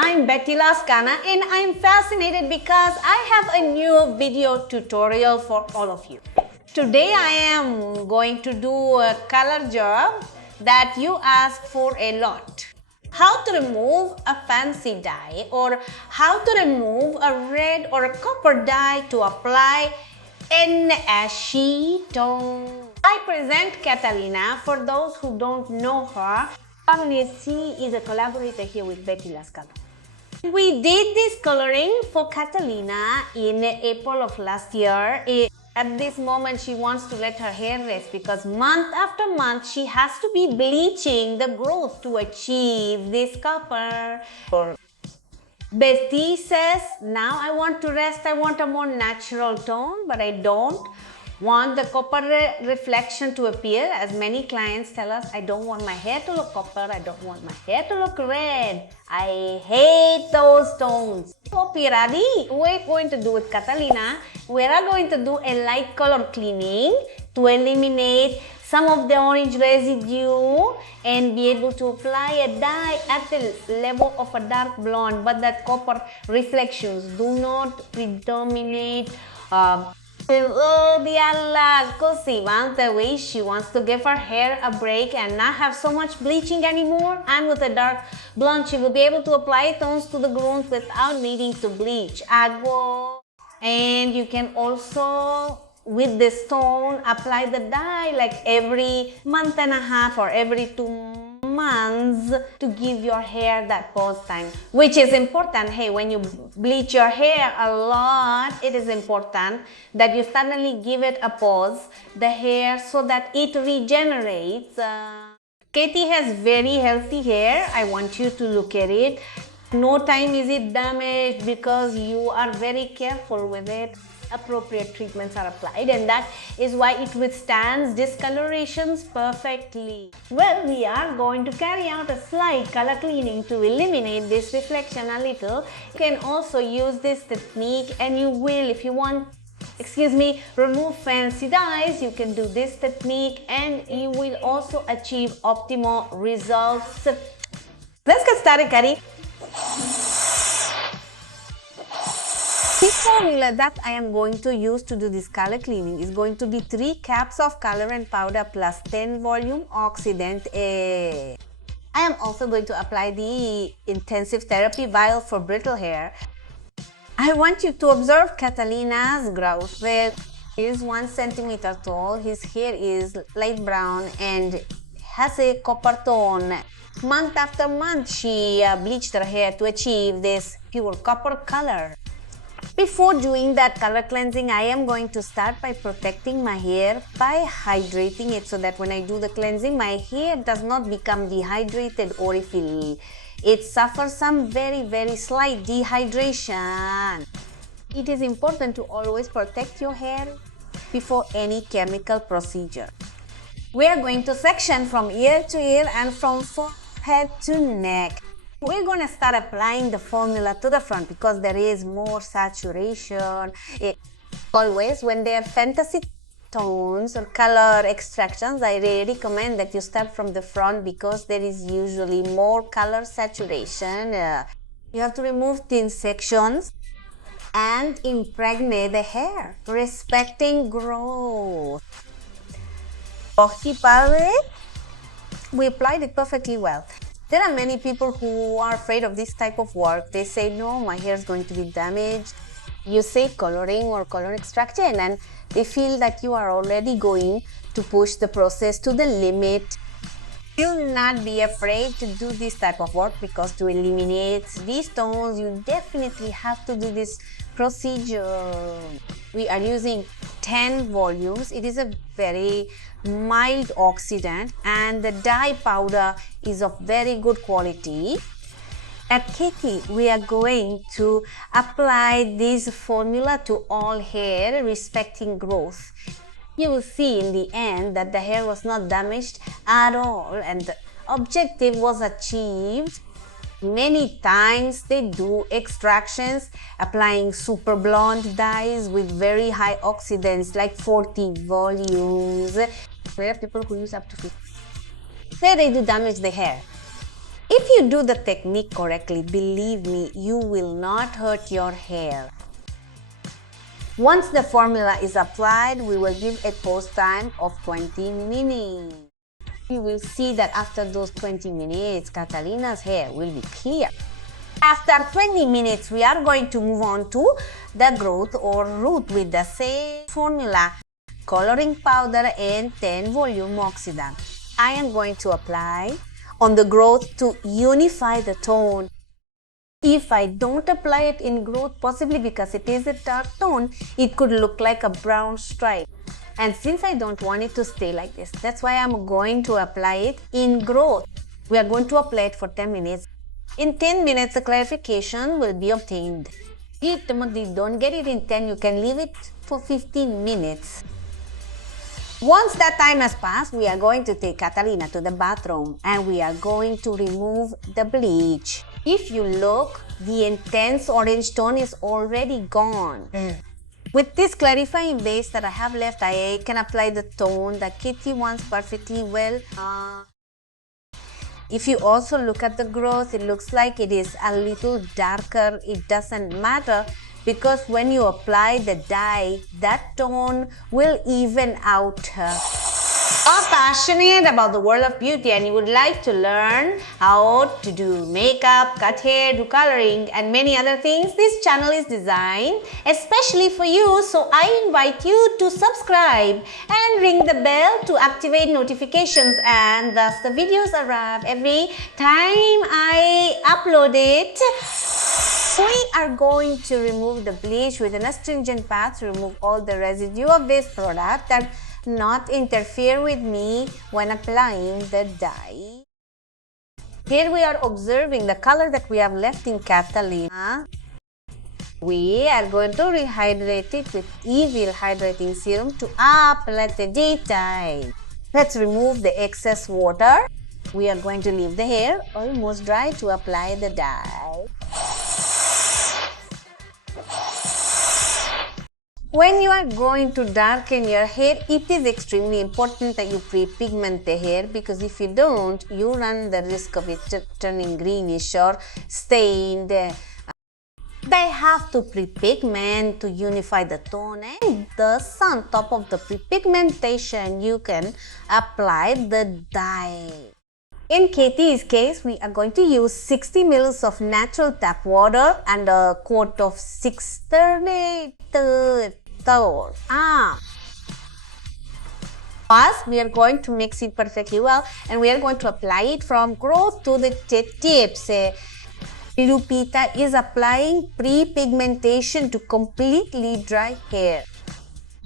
I'm Betty Lascana and I'm fascinated because I have a new video tutorial for all of you. Today I am going to do a color job that you ask for a lot. How to remove a fancy dye or how to remove a red or a copper dye to apply an ashy tone. I present Catalina for those who don't know her. She is a collaborator here with Betty Lascano. We did this coloring for Catalina in April of last year. At this moment, she wants to let her hair rest because month after month, she has to be bleaching the growth to achieve this copper. Betty says, now I want to rest, I want a more natural tone, but I don't want the copper reflection to appear. As many clients tell us, I don't want my hair to look copper, I don't want my hair to look red. I hate those tones. Hope you're ready. We're going to do with Catalina. We are going to do a light color cleaning to eliminate some of the orange residue and be able to apply a dye at the level of a dark blonde, but that copper reflections do not predominate. Così the way she wants to give her hair a break and not have so much bleaching anymore. And with a dark blonde, she will be able to apply tones to the grooves without needing to bleach. Agua. And you can also, with this tone, apply the dye like every month and a half or every 2 months to give your hair that pause time, which is important. Hey, when you bleach your hair a lot, it is important that you suddenly give it a pause, the hair, so that it regenerates. Katie has very healthy hair. I want you to look at it. No time is it damaged because you are very careful with it. Appropriate treatments are applied, and that is why it withstands discolorations perfectly. Well, we are going to carry out a slight color cleaning to eliminate this reflection a little. You can also use this technique, and you will, if you want, remove fancy dyes, you can do this technique and you will also achieve optimal results. Let's get started, Kari. This formula that I am going to use to do this color cleaning is going to be 3 caps of color and powder plus 10 volume oxidant A. I am also going to apply the intensive therapy vial for brittle hair. I want you to observe Catalina's growth. He is 1 centimeter tall, his hair is light brown and has a copper tone. Month after month, she bleached her hair to achieve this pure copper color. Before doing that color cleansing, I am going to start by protecting my hair by hydrating it so that when I do the cleansing, my hair does not become dehydrated or if it suffers some very slight dehydration. It is important to always protect your hair before any chemical procedure. We are going to section from ear to ear and from forehead to neck. We're going to start applying the formula to the front because there is more saturation. Always, when there are fantasy tones or color extractions, I really recommend that you start from the front because there is usually more color saturation. You have to remove thin sections and impregnate the hair, respecting growth. We applied it perfectly well. There are many people who are afraid of this type of work. They say, no, my hair is going to be damaged. You say coloring or color extraction and they feel that you are already going to push the process to the limit. Do not be afraid to do this type of work because to eliminate these tones, you definitely have to do this procedure. We are using 10 volumes. It is a very mild oxidant and the dye powder is of very good quality. At Katie, we are going to apply this formula to all hair, respecting growth. You will see in the end that the hair was not damaged at all and the objective was achieved. Many times they do extractions applying super blonde dyes with very high oxidants like 40 volumes. We have people who use up to 50. There they do damage the hair. If you do the technique correctly, believe me, you will not hurt your hair. Once the formula is applied, we will give a pause time of 20 minutes. You will see that after those 20 minutes, Catalina's hair will be clear. After 20 minutes, we are going to move on to the growth or root with the same formula, coloring powder and 10 volume oxidant. I am going to apply on the growth to unify the tone. If I don't apply it in growth, possibly because it is a dark tone, it could look like a brown stripe. And since I don't want it to stay like this, that's why I'm going to apply it in growth. We are going to apply it for 10 minutes. In 10 minutes, the clarification will be obtained. If you don't get it in 10, you can leave it for 15 minutes. Once that time has passed, we are going to take Catalina to the bathroom and we are going to remove the bleach. If you look, the intense orange tone is already gone. With this clarifying base that I have left, I can apply the tone that Kitty wants perfectly well. If you also look at the growth, it looks like it is a little darker. It doesn't matter because when you apply the dye, that tone will even out. Are passionate about the world of beauty and you would like to learn how to do makeup, cut hair, do coloring and many other things, this channel is designed especially for you. So I invite you to subscribe and ring the bell to activate notifications, and thus the videos arrive every time I upload it. We are going to remove the bleach with an astringent path to remove all the residue of this product and not interfere with me when applying the dye. Here we are observing the color that we have left in Catalina. We are going to rehydrate it with Evil Hydrating Serum to apply the dye. Let's remove the excess water. We are going to leave the hair almost dry to apply the dye. When you are going to darken your hair, it is extremely important that you pre-pigment the hair, because if you don't, you run the risk of it turning greenish or stained. They have to pre-pigment to unify the tone, and thus on top of the pre-pigmentation, you can apply the dye. In Katie's case, we are going to use 60 ml of natural tap water and a quart of 630 towel. First, we are going to mix it perfectly well and we are going to apply it from growth to the tips. Lupita is applying pre-pigmentation to completely dry hair.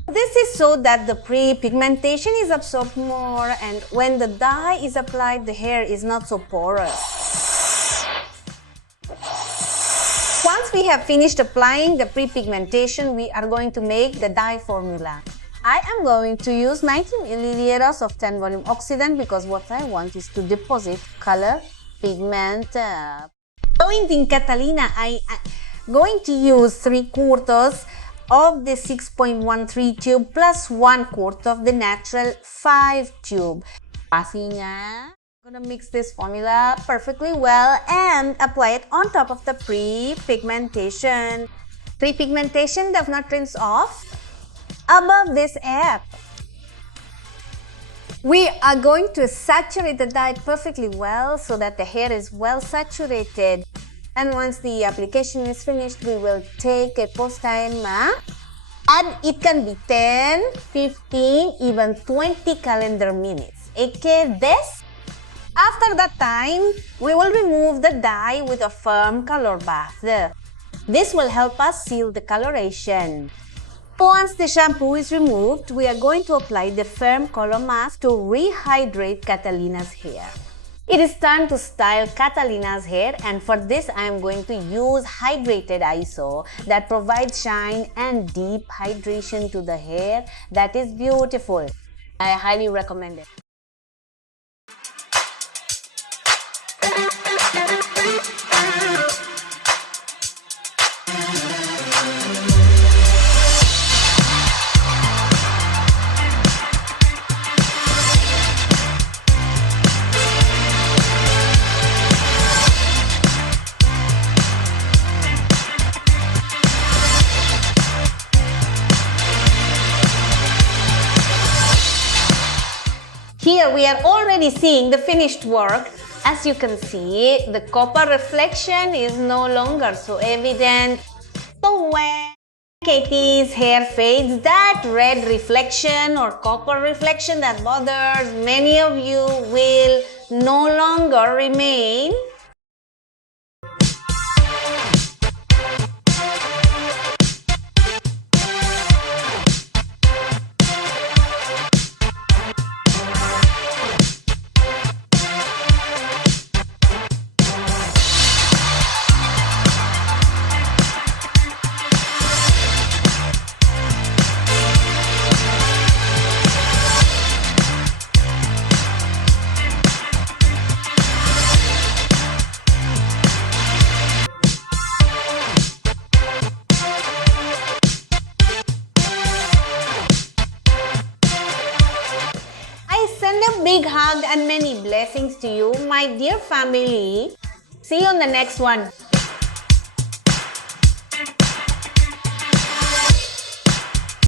This is so that the pre-pigmentation is absorbed more, and when the dye is applied, the hair is not so porous. Once we have finished applying the pre-pigmentation, we are going to make the dye formula. I am going to use 90 milliliters of 10 volume oxidant because what I want is to deposit color pigment. In Catalina, I am going to use 3/4 of the 6.13 tube plus 1/4 of the natural 5 tube. I'm gonna mix this formula perfectly well and apply it on top of the pre-pigmentation. Pre-pigmentation does not rinse off above this app. We are going to saturate the dye perfectly well so that the hair is well saturated. And once the application is finished, we will take a post time and it can be 10, 15, even 20 calendar minutes. Okay, this? After that time, we will remove the dye with a firm color bath. This will help us seal the coloration. Once the shampoo is removed, we are going to apply the firm color mask to rehydrate Catalina's hair. It is time to style Catalina's hair, and for this I am going to use hydrated ISO that provides shine and deep hydration to the hair that is beautiful. I highly recommend it. here we are already seeing the finished work. As you can see, the copper reflection is no longer so evident. So when Katie's hair fades, that red reflection or copper reflection that bothers many of you will no longer remain. A big hug and many blessings to you, my dear family. See you on the next one.